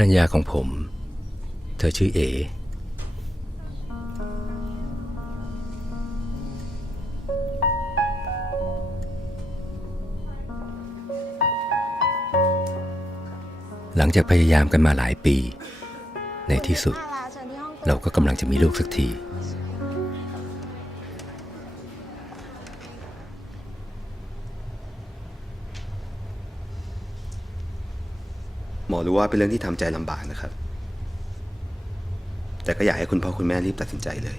รรยาของผมเธอชื่อเอหลังจากพยายามกันมาหลายปีในที่สุดเราก็กำลังจะมีลูกสักทีหมอรู้ว่าเป็นเรื่องที่ทำใจลำบากนะครับแต่ก็อยากให้คุณพ่อคุณแม่รีบตัดสินใจเลย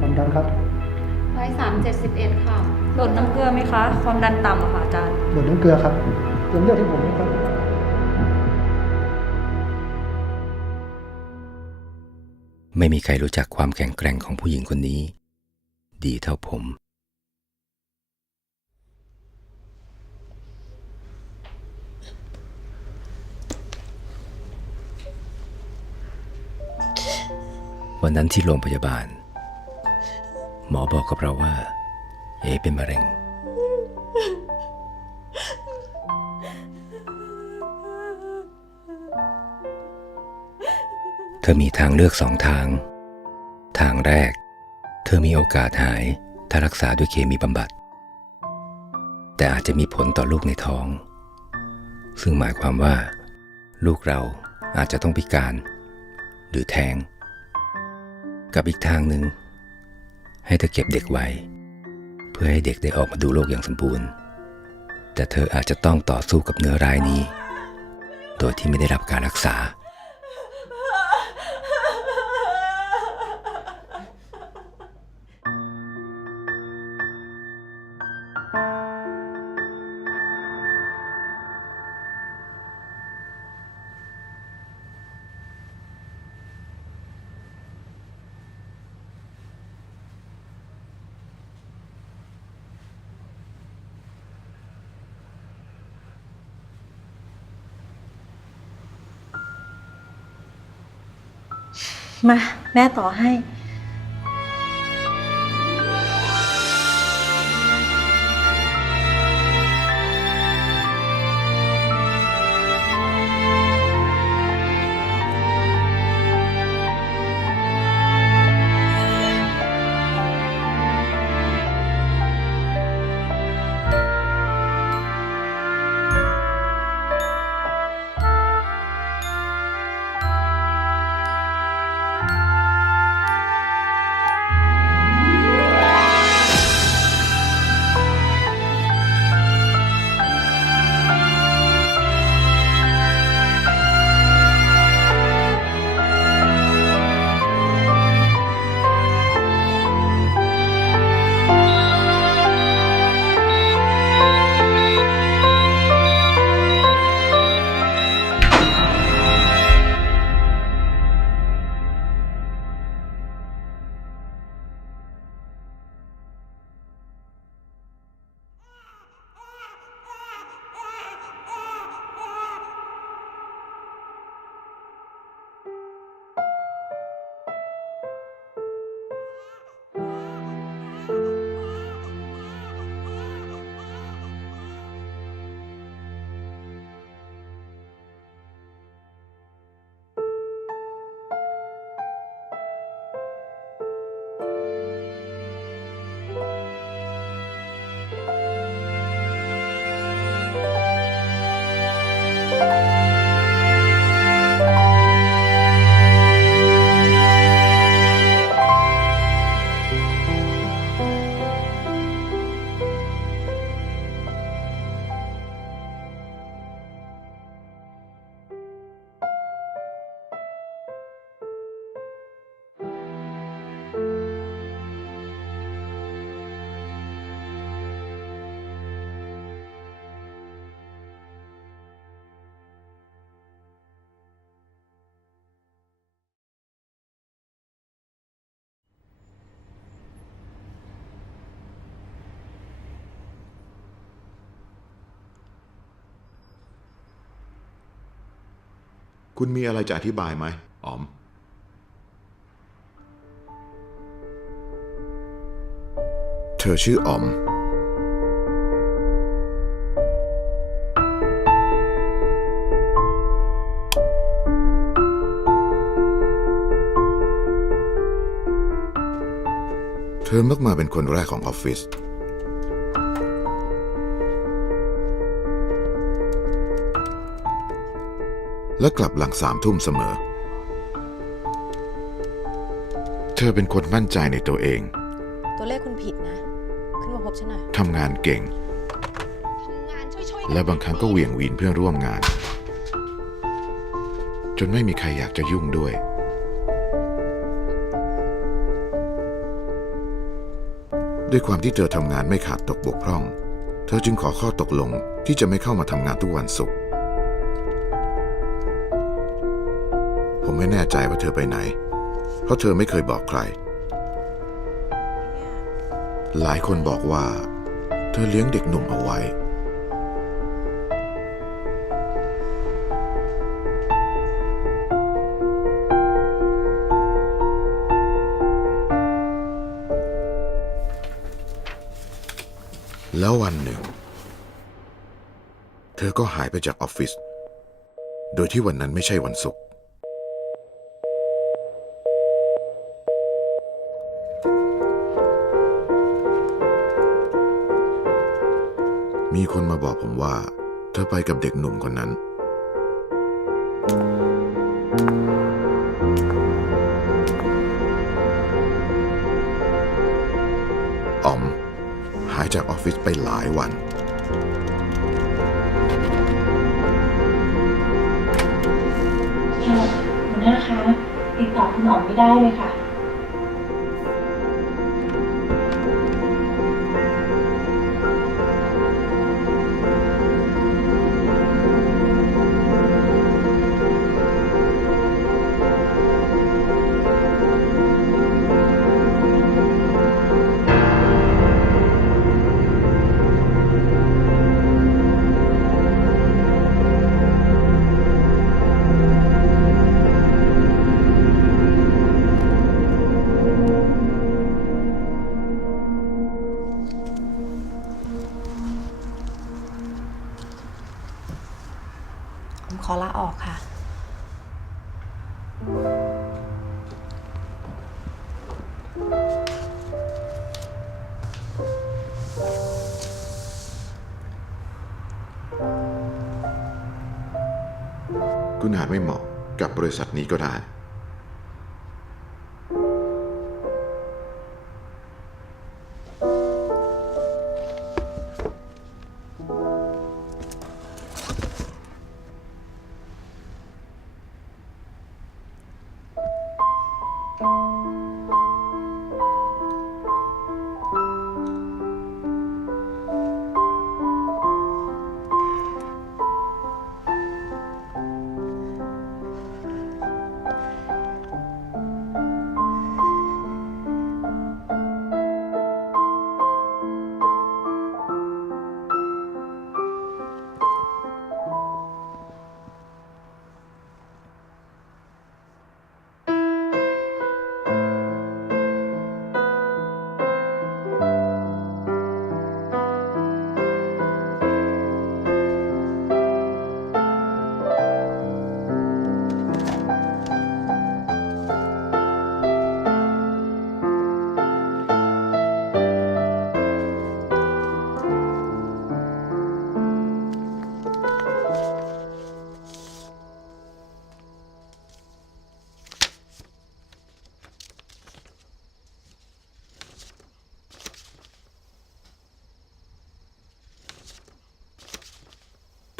ความดันครับ103/71ค่ะโหลดน้ำเกลือไหมคะ ความดันต่ำอะค่ะอาจารย์ หยดน้ำเกลือครับเตรียมเลือดให้ผมนะครับไม่มีใครรู้จักความแข็งแกร่งของผู้หญิงคนนี้ดีเท่าผมวันนั้นที่โรงพยาบาลหมอบอกกับเราว่าเอเป็นมะเร็งเธอมีทางเลือก2 ทางทางแรกเธอมีโอกาสหายถ้ารักษาด้วยเคมีบำบัดแต่อาจจะมีผลต่อลูกในท้องซึ่งหมายความว่าลูกเราอาจจะต้องพิการหรือแท้งกับอีกทางหนึ่งให้เธอเก็บเด็กไว้เพื่อให้เด็กได้ออกมาดูโลกอย่างสมบูรณ์แต่เธออาจจะต้องต่อสู้กับเนื้อร้ายนี้โดยที่ไม่ได้รับการรักษามาแม่ต่อให้ คุณมีอะไรจะอธิบายไหมอ๋อม เธอชื่ออ๋อม เธอมักมาเป็นคนแรกของออฟฟิศ และกลับหลัง3 ทุ่มเสมอ เธอเป็นคนมั่นใจในตัวเอง ตัวเลขคุณผิดนะ ขึ้นมาพบฉันหน่อย ทำงานเก่ง และบางครั้งก็เหวี่ยงวีนเพื่อนร่วมงาน จนไม่มีใครอยากจะยุ่งด้วย ด้วยความที่เธอทำงานไม่ขาดตกบกพร่อง เธอจึงขอข้อตกลงที่จะไม่เข้ามาทำงานทุกวันศุกร์ ผมไม่แน่ใจว่าเธอไปไหน เพราะเธอไม่เคยบอกใคร หลายคนบอกว่า เธอเลี้ยงเด็กหนุ่มเอาไว้ แล้ววันหนึ่ง เธอก็หายไปจากออฟฟิศ โดยที่วันนั้นไม่ใช่วันศุกร์ มีคนมาบอกผมว่า เธอไปกับเด็กหนุ่มคนนั้น อ๋อม หายจากออฟฟิศไปหลายวัน ค่ะหัวหน้าคะ ติดต่อคุณอ๋อมไม่ได้เลยค่ะ ผมขอลาออกค่ะ คุณอาจไม่เหมาะกับบริษัทนี้ก็ได้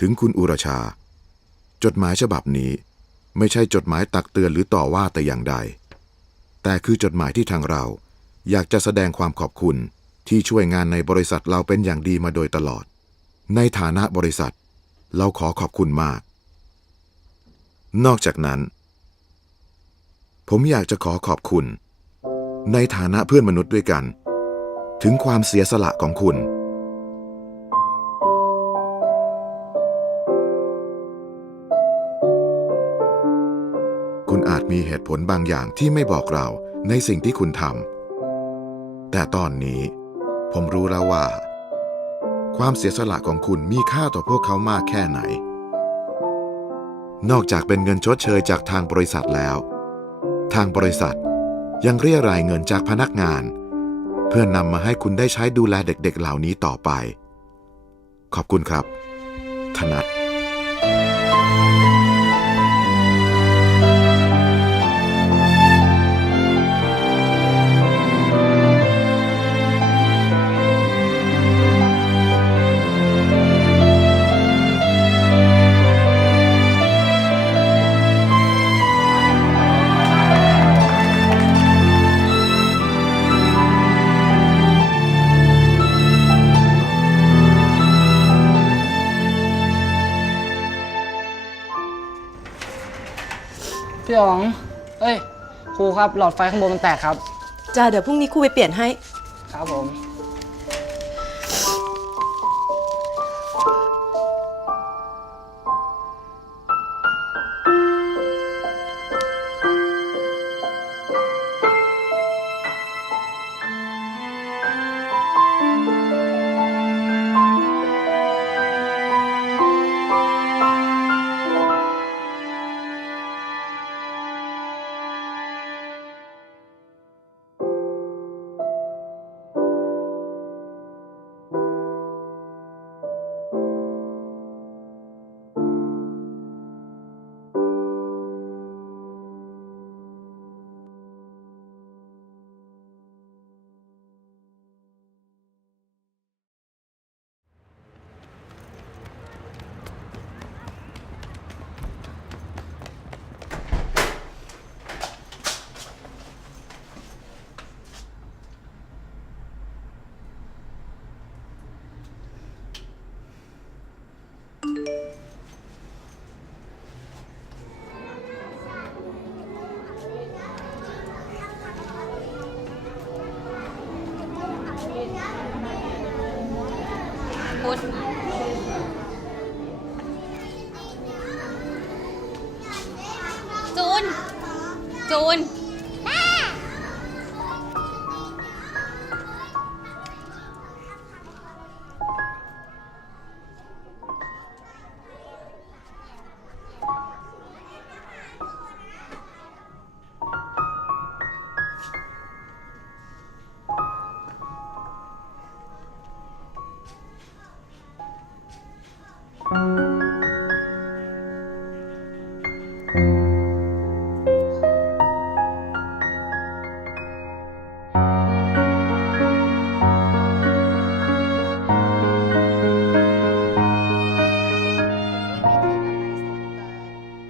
ถึงคุณอุรชา จดหมายฉบับนี้ไม่ใช่จดหมายตักเตือนหรือต่อว่าแต่อย่างใด แต่คือจดหมายที่ทางเราอยากจะแสดงความขอบคุณที่ช่วยงานในบริษัทเราเป็นอย่างดีมาโดยตลอด ในฐานะบริษัทเราขอขอบคุณมาก นอกจากนั้น ผมอยากจะขอขอบคุณในฐานะเพื่อนมนุษย์ด้วยกัน ถึงความเสียสละของคุณ คุณอาจมีเหตุผลบางอย่างที่ไม่บอกเราในสิ่งที่คุณทำแต่ตอนนี้ผมรู้แล้วว่า ความเสียสละของคุณมีค่าต่อพวกเขามากแค่ไหน นอกจากเป็นเงินชดเชยจากทางบริษัทแล้ว ทางบริษัทยังเรียรายเงินจากพนักงาน เพื่อนำมาให้คุณได้ใช้ดูแลเด็กๆเหล่านี้ต่อไป ขอบคุณครับ ธนัท พี่อ๋อง เอ้ย ครูครับ หลอดไฟข้างบนมันแตกครับ จ้าเดี๋ยวพรุ่งนี้ครูไปเปลี่ยนให้ ครับผม พุธจูน จูน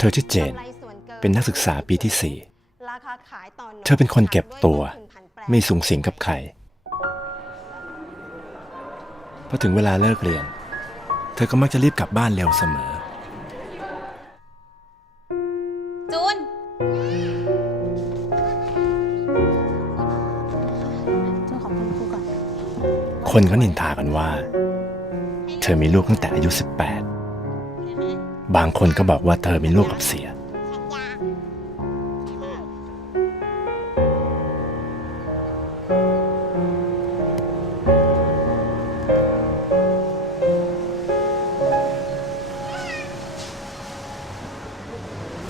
เธอชื่อเจน เป็นนักศึกษาปีที่ ราคาขายต่อหน่วย 4 เธอเป็นคนเก็บตัว ไม่สูงสิงกับใคร พอถึงเวลาเลิกเรียน เธอก็มักจะรีบกลับบ้านเร็วเสมอ จูน จูนขอบคุณครูก่อน คนก็นินทากันว่า เธอมีลูกตั้งแต่อายุ 18 บางคนก็บอกว่าเธอมีลูกกับเสีย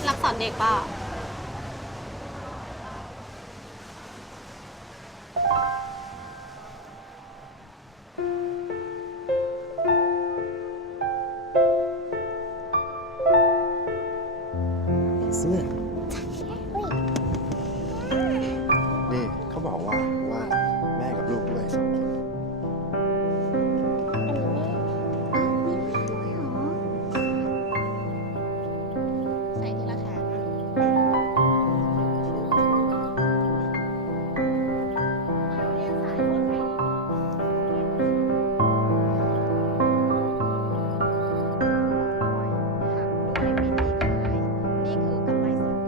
รับสอนเด็กเปล่า นี่เขาบอกว่าแม่กับลูกด้วย2 คน ใส่ที่ละแขนนะ นี่คือกำไรส่วนเกิ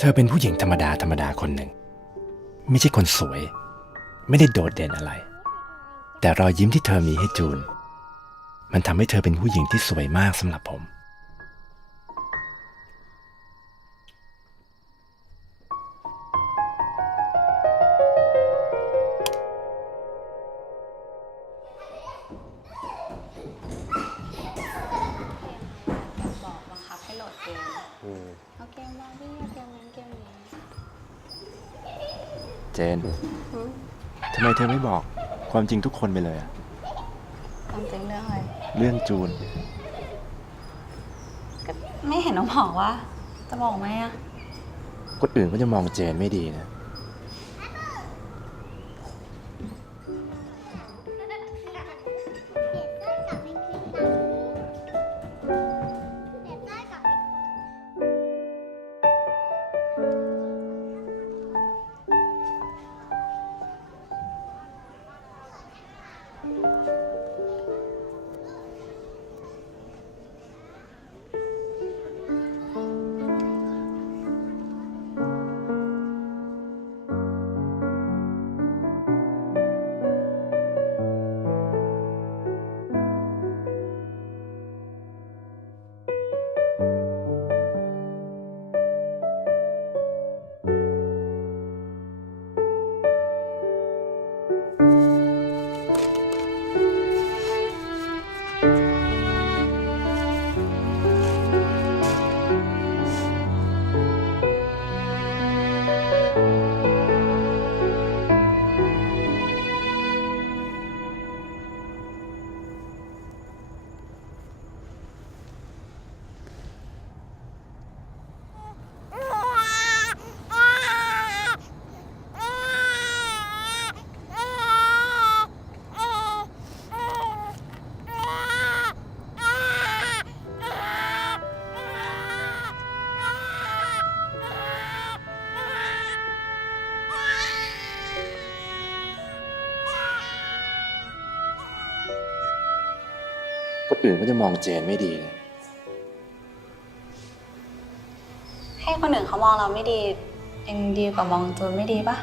เธอเป็นผู้หญิงธรรมดาคนหนึ่ง ไม่ใช่คนสวย ไม่ได้โดดเด่นอะไร แต่รอยยิ้มที่เธอมีให้จูน มันทำให้เธอเป็นผู้หญิงที่สวยมากสำหรับผม บอกบังคับให้โหลดเกมเอาเกมบาร์บี้เอาเกมนั้นเกมนี้ เจน ทำไมเธอไม่บอกความจริงทุกคนไปเลยอะ ความจริงเรื่องอะไร เรื่องจูน ก็ไม่เห็นน้องบอกว่า จะบอกไหมอะ คนอื่นก็จะมองเจนไม่ดีนะ คนอื่นก็จะมองเจนไม่ดีนะ ให้คนอื่นเขามองเราไม่ดียังดีกว่ามองจูนไม่ดีปะ